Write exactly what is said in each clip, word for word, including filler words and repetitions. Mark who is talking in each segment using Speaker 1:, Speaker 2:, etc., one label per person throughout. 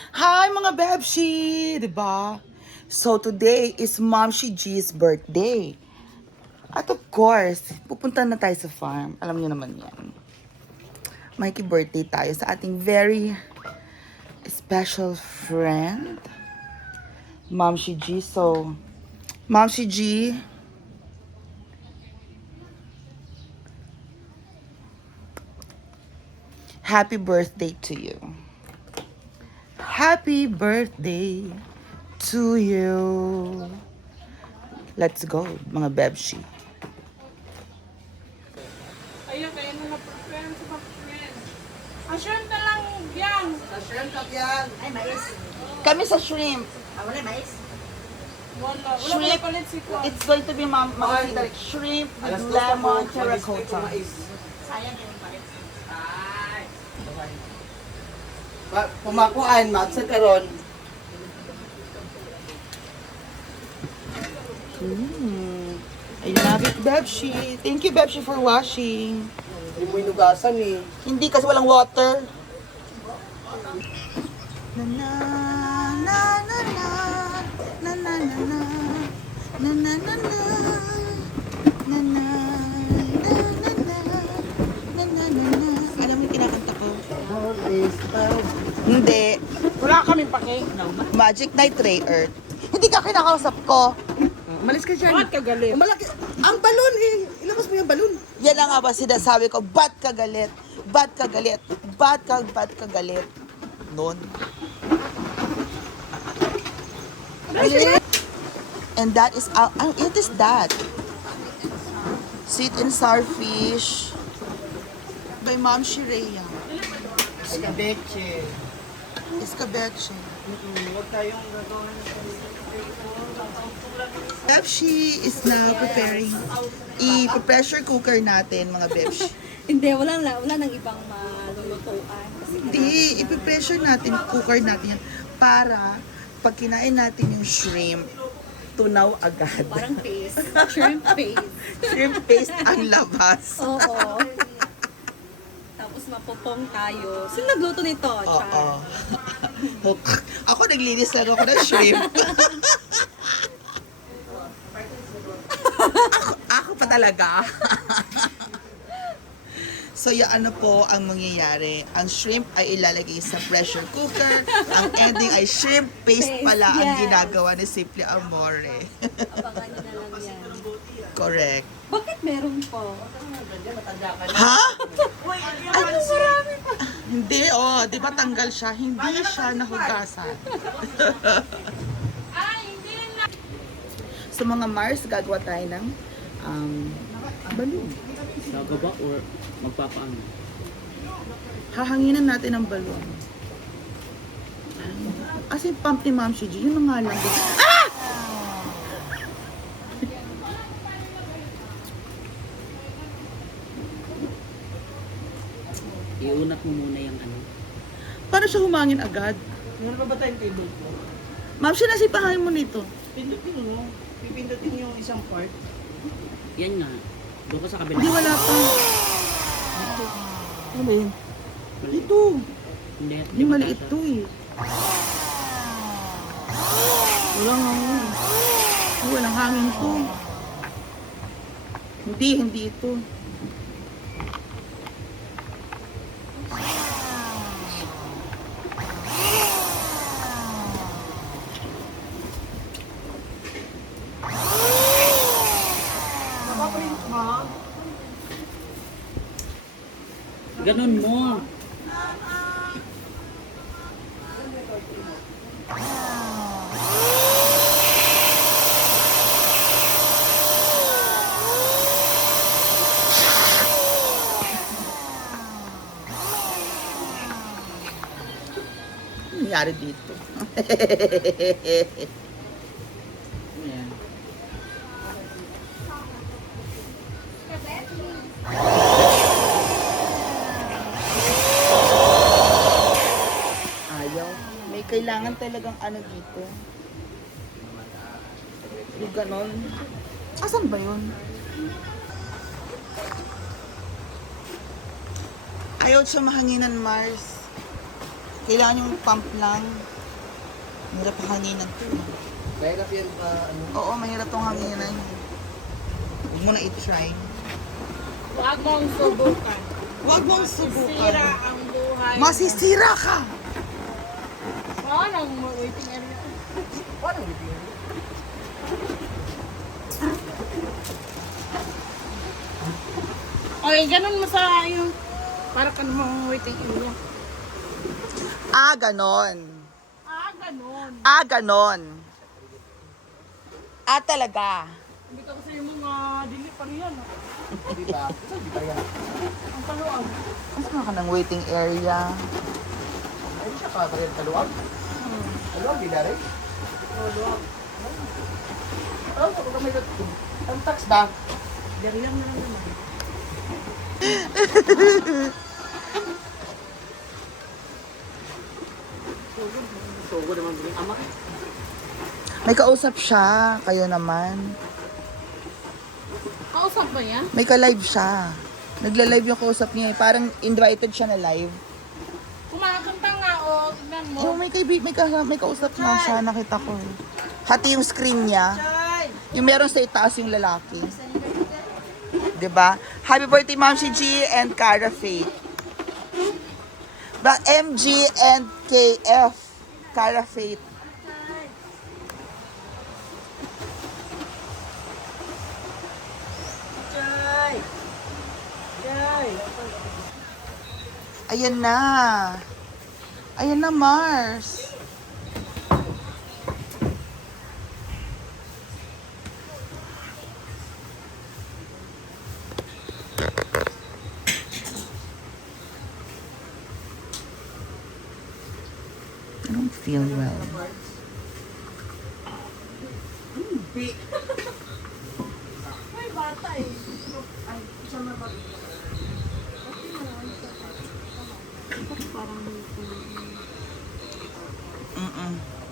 Speaker 1: Hi mga Bebshi! Diba? So today is Momshi G's birthday. At of course, pupunta na tayo sa farm. Alam niyo naman yan. Makiki-birthday tayo sa ating very special friend, Momshi G. So, Momshi G, happy birthday to you. Happy birthday to you. Let's go, mga Bebshi.
Speaker 2: Ayun, kayo na na-prepare sa mga friends. Asyan na lang yan.
Speaker 3: Shrimp ka yan.
Speaker 4: Ay, mais.
Speaker 1: Kami sa shrimp.
Speaker 4: Ah, wala mais.
Speaker 2: Wala. Wala
Speaker 1: Shrimp.
Speaker 2: pala palit si Kwan.
Speaker 1: It's going to be mom, makikita like shrimp with lemon terracotta.
Speaker 4: Sayang yung palit.
Speaker 3: Pa- Pumakuan, magsag karon.
Speaker 1: Mm. I love it, Bebshi. Thank you, Bebshi, for washing.
Speaker 3: Hindi mo inugasan eh.
Speaker 1: Hindi kasi walang water. Na na na na na na na na na na na na na na na na na na na na. Alam mo yung kinakanta ko? Hindi.
Speaker 2: Wala kaming pake.
Speaker 1: Magic Night Ray Earth. Hindi ka kinakausap ko.
Speaker 3: Malis ka dyan.
Speaker 2: Bakit ka galit?
Speaker 3: Malaki. Ang balon eh. Ilabas mo yung balon.
Speaker 1: Yan ang nga ba sinasabi ko, ba't ka galit? Ba't ka galit? Ba't ka, ba't ka galit? Noon. And that is, uh, uh, it is that. Sweet and sour fish by Ma'am Shireya.
Speaker 3: Escabeche.
Speaker 1: Escabeche.
Speaker 3: Huwag tayong gagawin.
Speaker 1: Bebshi is now preparing i-pressure cooker natin, mga Bebshi.
Speaker 4: Hindi, wala na, wala nang ibang malulutuan. Kasi
Speaker 1: Hindi, ipipressure natin, cooker natin yan para pag kinain natin yung shrimp, tunaw agad.
Speaker 4: parang paste. Shrimp paste.
Speaker 1: Shrimp paste ang labas.
Speaker 4: Oo. Tapos mapupong tayo. Sino nagluto nito?
Speaker 1: Oo.
Speaker 4: Char?
Speaker 1: Ako naglinis lang ako ng shrimp. ako, ako pa talaga. So, yung ano po ang mangyayari? Ang shrimp ay ilalagay sa pressure cooker. Ang ending ay shrimp paste
Speaker 4: Paste,
Speaker 1: pala ang
Speaker 4: yes.
Speaker 1: ginagawa ni Simple Amore.
Speaker 4: Abangan nyo na lang yan.
Speaker 1: Correct.
Speaker 4: Bakit meron po?
Speaker 1: Ha? Ano marami pa? Hindi, oh. Di ba tanggal siya? Hindi siya nahugasan. So mga Mars, gagawa tayo ng um, balon.
Speaker 5: Gagaba or magpapaano?
Speaker 1: Hahanginan natin ang balon. Kasi pump ni Ma'am Shiji, yun na nga lang. Ah!
Speaker 5: Iunat mo muna yung ano.
Speaker 1: Paano siya humangin agad?
Speaker 3: Meron pa ba tayong table po?
Speaker 1: Ma'am, sinasipahangin mo nito.
Speaker 3: Pindutin mo. Pipindutin yung isang part.
Speaker 5: Yan nga. Doon ka sa kabila.
Speaker 1: Hindi, wala pa. Ano ba yun? Dito.
Speaker 5: Hindi.
Speaker 1: Hindi maliit to eh. Walang hangin. Oh, walang hangin to. Hindi, hindi ito.
Speaker 3: Nakaprint mo.
Speaker 5: Ganun mo.
Speaker 1: Ano nangyari dito?
Speaker 5: Ayan.
Speaker 1: Ayaw. May kailangan talagang ano dito. Yung ganon. Asan ba yun? Ayaw siya mahanginan, Mars. Kailangan yung pump lang. Hirap hanginan to.
Speaker 3: Mahirap yan pa, ano.
Speaker 1: Oo, mahirap tong hanginan. Huwag mo na i-try.
Speaker 2: Huwag mong subukan.
Speaker 1: Huwag mong
Speaker 2: Sira
Speaker 1: subukan.
Speaker 2: ang buhay.
Speaker 1: Masisira ka!
Speaker 2: Oo, nang waiting area.
Speaker 3: Paano hindi yan?
Speaker 2: Okay, ganun mo sa yung para ka namang waiting area.
Speaker 1: Ah, ganon.
Speaker 2: Ah, ganun.
Speaker 1: Ah, ganon. Ah, talaga.
Speaker 2: Hindi ka kasi yung mga dili pa riyan. ah.
Speaker 3: Di ba? Saan di ba yan?
Speaker 2: Ang paluag.
Speaker 1: Asa ka ng waiting area?
Speaker 3: Ay, siya ka ba rin taluwag? Taluwag, di na rin? Taluwag. Oh, kung kami ang tax ba?
Speaker 2: Dari lang na lang naman.
Speaker 3: Sugo naman biling ama.
Speaker 1: May kausap siya. Kayo naman.
Speaker 2: Kausap ba yan?
Speaker 1: May ka-live siya. Nagla-live yung kausap niya eh. Parang invited siya na live.
Speaker 2: Kumakanta nga o, tignan mo.
Speaker 1: Oh, may, kay, may, ka, may kausap nga siya. Nakita ko eh. Hati yung screen niya. Yung meron sa itaas yung lalaki. 'Di ba? Happy birthday, Ma'am G and Cara Faith. Ba M G and K F. Cara Faith.
Speaker 3: Jai! Jai!
Speaker 1: Ayan na. Ayan na, Mars. I don't feel well.
Speaker 2: Ay, bata eh.
Speaker 1: Mm-mm.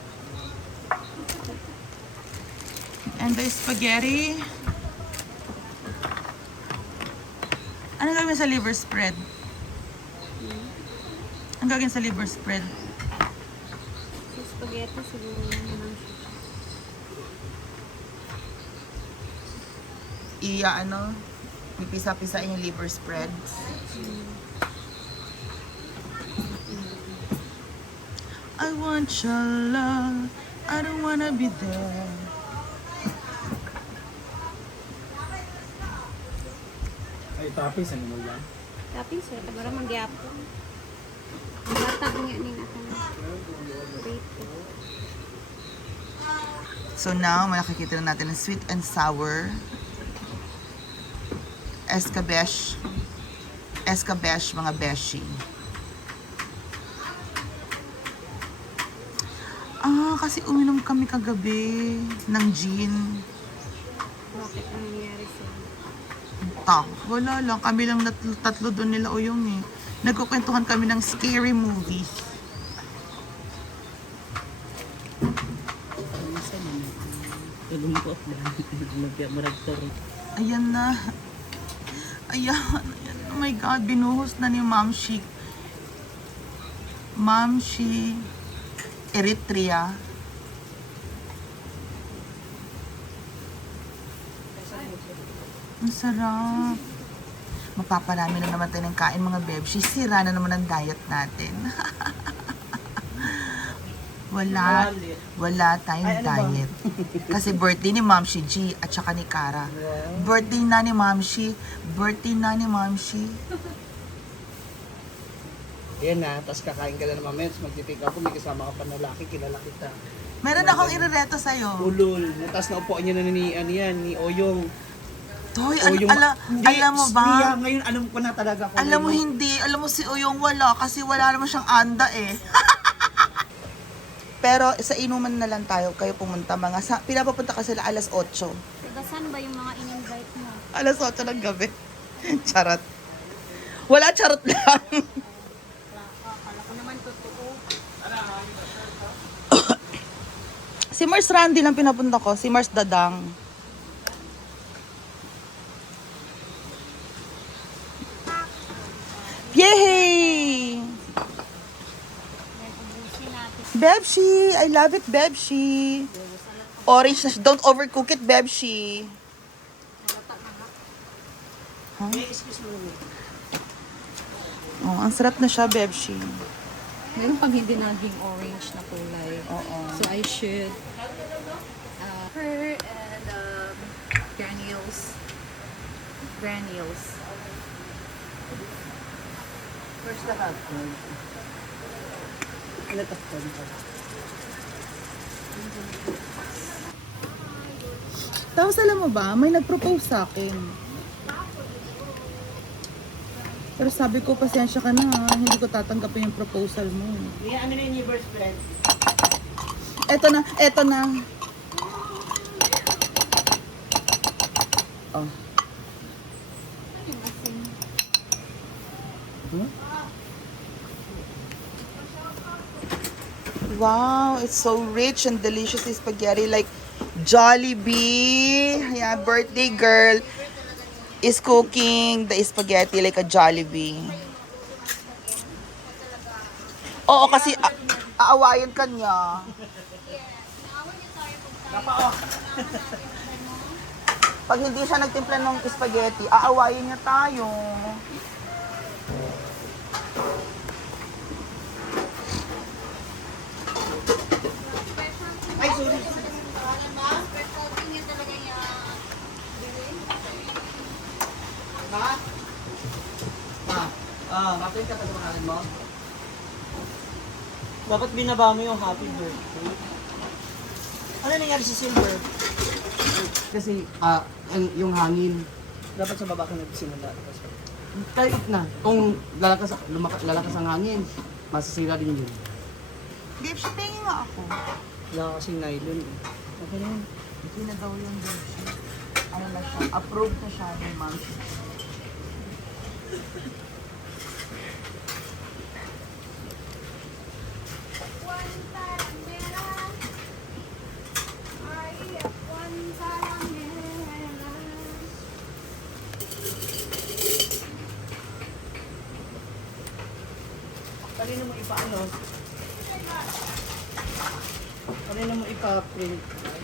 Speaker 1: And the spaghetti. Ano gagawin sa liver spread? Ang gagawin sa liver spread?
Speaker 4: Sa spaghetti siguro naman siya.
Speaker 1: Iya, ano? Pipisa-pisain yung liver spreads. I want your love. I don't wanna be there.
Speaker 3: Ay, tapis, ano mo yan?
Speaker 4: Tapi sir, tabara magyapon. Ang bata ko nga ning ako. Rito.
Speaker 1: So now, makikita na natin ang sweet and sour escabeche. Escabeche, mga beshi. Ah, kasi uminom kami kagabi ng gin.
Speaker 4: Bakit ang nangyari sir?
Speaker 1: Ta, wala lang. Kami lang natlo, tatlo doon nila uyong eh. Nagkukwentuhan kami ng scary movies.
Speaker 5: Minsan yun. Tulungkot ba? Lumpia maragtor.
Speaker 1: Ayan na. Ayan. Ayan. Oh my God, binuhos na ni Ma'am Shi. Ma'am Shi Eritrea. Ang sarap. Mapaparami na naman tayo ng kain mga bebshi. Sira na naman ang diet natin. Wala. Wala tayong
Speaker 3: Ay, ano ba?
Speaker 1: diet. Kasi birthday ni Ma'am Shi G at saka ni Cara. Birthday na ni Ma'am Shi. Birthday na ni Ma'am Shi.
Speaker 3: Yan na, tapos kakain ka na naman, men. Magtitig ako, may kasama ka pa na laki, kilala kita.
Speaker 1: Meron akong irereto sa'yo.
Speaker 3: Ulol. Tapos naupo niya na ni, ano yan, ni Oyong.
Speaker 1: Toy,
Speaker 3: O,
Speaker 1: al-
Speaker 3: yung-
Speaker 1: ala,
Speaker 3: Hindi,
Speaker 1: alam mo ba?
Speaker 3: Niya, ngayon, alam ko na talaga kung
Speaker 1: Alam mo
Speaker 3: ano.
Speaker 1: hindi, alam mo si Uyong wala kasi wala naman siyang anda eh. Pero sa inuman na lang tayo, kayo pumunta mga, sa, pinapapunta ka sila alas otso.
Speaker 4: Taga saan ba yung mga in-invite mo?
Speaker 1: Alas otso ng gabi. Charot. Wala, charot lang.
Speaker 4: Akala ko naman totoo.
Speaker 1: Si Mars Randy lang pinapunta ko, si Mars Dadang. Yay!
Speaker 4: Then ubusin natin.
Speaker 1: Bebshi! I love it, Bebshi! Orange na siya. Don't overcook it, Bebshi. Huh? Oh, ang sarap na siya, Bebshi.
Speaker 4: Meron pang hindi naging orange na kulay.
Speaker 1: Oo.
Speaker 4: So I should uh, her and um, granules. Granules.
Speaker 3: First the hot dog. Ano to?
Speaker 1: Tapos alam mo ba, may nag-propose sa akin. Pero sabi ko, pasensya ka na ha. Hindi ko tatanggapin yung proposal mo.
Speaker 3: Hindi, ano na yung neighbor's friend?
Speaker 1: Eto na, eto na. Oh. Wow, it's so rich and delicious this spaghetti. Like Jollibee. Yeah, birthday girl is cooking the spaghetti like a Jollibee. Oo, kasi a- aawayan ka niya. Pag hindi siya nagtimpla ng spaghetti, aawayin niya tayo.
Speaker 3: Ay, sorry. Ma? Ma?
Speaker 5: Ah,
Speaker 3: Kapit ka pa sa pangalan mo?
Speaker 5: dapat binaba mo yung happy birthday. Ano nangyari sa silver?
Speaker 3: Kasi, ah, ang- yung hangin,
Speaker 5: Dapat sa baba ka nagsimula.
Speaker 3: kahit na, kung lalakas, lumaka, lalakas ang hangin, masisira din yun.
Speaker 1: Babe, siya tingin nga ako.
Speaker 5: Wala kasing nylon eh. Okay na yun.
Speaker 1: Hindi na daw yung Beshi. Ano na siya? Approved na siya ng mom.
Speaker 5: Kanina mo ipa-ano? Kanina mo ipa-print?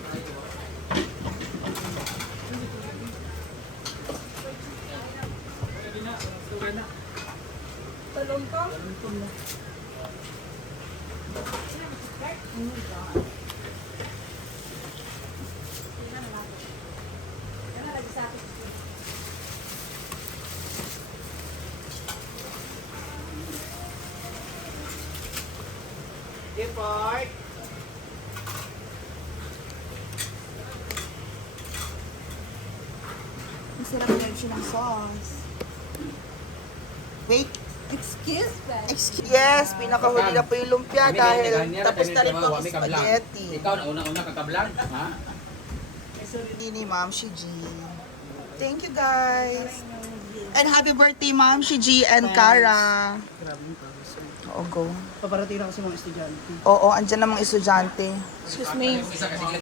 Speaker 2: Talong to?
Speaker 3: Depart!
Speaker 1: Ang sarap na siya ng sauce. Wait.
Speaker 4: Excuse me.
Speaker 1: Excuse Yes, pinakahuli na po yung lumpia dahil tapos na rin po ang spaghetti.
Speaker 6: Ikaw na unang-una kakablan, ha?
Speaker 1: Hindi ni Ma'am Shi G. Thank you guys. And happy birthday Ma'am Shi G and Cara.
Speaker 5: Grabe yung pawis.
Speaker 1: Oo, go.
Speaker 5: Paparating na kasi mga estudyante.
Speaker 1: Oo, andyan na mga estudyante.
Speaker 2: Excuse me.
Speaker 6: Isa kasi